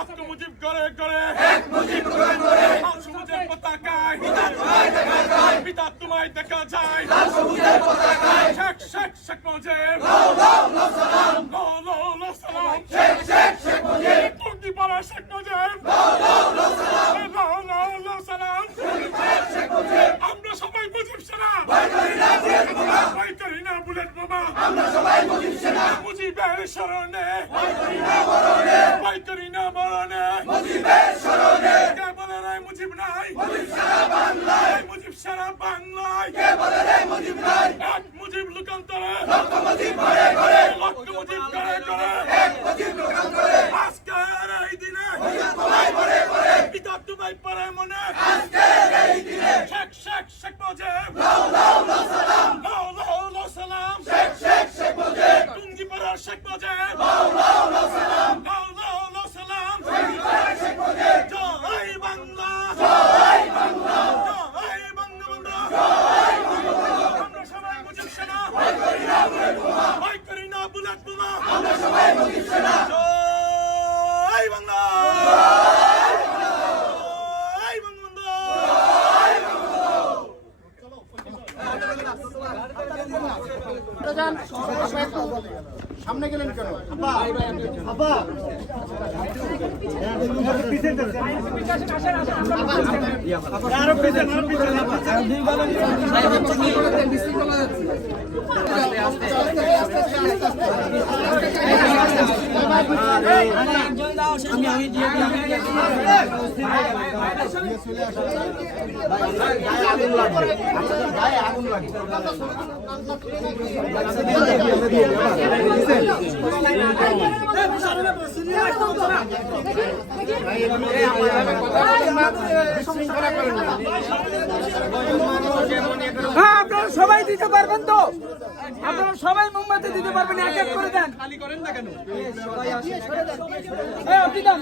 লক্ষ্য মুজিব করে করে সবুজের পতাকায় পিতা তোমায় দেখা যায় শেখ শেখ শেখ মুজিব টুঙ্গি পাড়া শেখ মুজিব আমরা সবাই মুজিব সেনা ভয় করি না বুলেট বোমা মুজিবের শরণে ভয় করি না মরণে কে বলে রে মুজিব নাই মুজিব সারা বাংলায় এক মুজিব লোকান্তরে লক্ষ মুজিব করে করে আজকের এই দিনে পিতা তোমায় পরে মনে শেখ শেখ শেখ মুজিব সালাম টুঙ্গি পাড়ার শেখ মুজিব সালাম জয় বাংলা জয় বঙ্গবন্ধু আমরা সবাই মুজিব সেনা ভয় করি না বুলেট বোমা জয় বাংলা জয় বঙ্গবন্ধু সামনে গেলেন কেন আপনারা সবাই দিতে পারবেন তো? আপনারা সবাই মোমবাতি দিতে পারবেন? এক এক করে দেন। খালি করেন না কেন? আপনি দেন।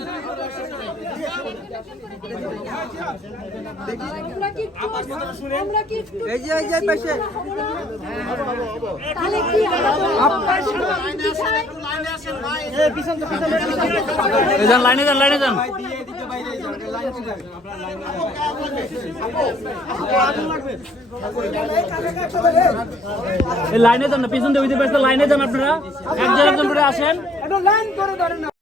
এই যে পাশে লাইনে যান লাইনে যান না, পিছন দিয়ে লাইনে যান আপনারা, একজন করে আসেন। লাইন করে ধরেন।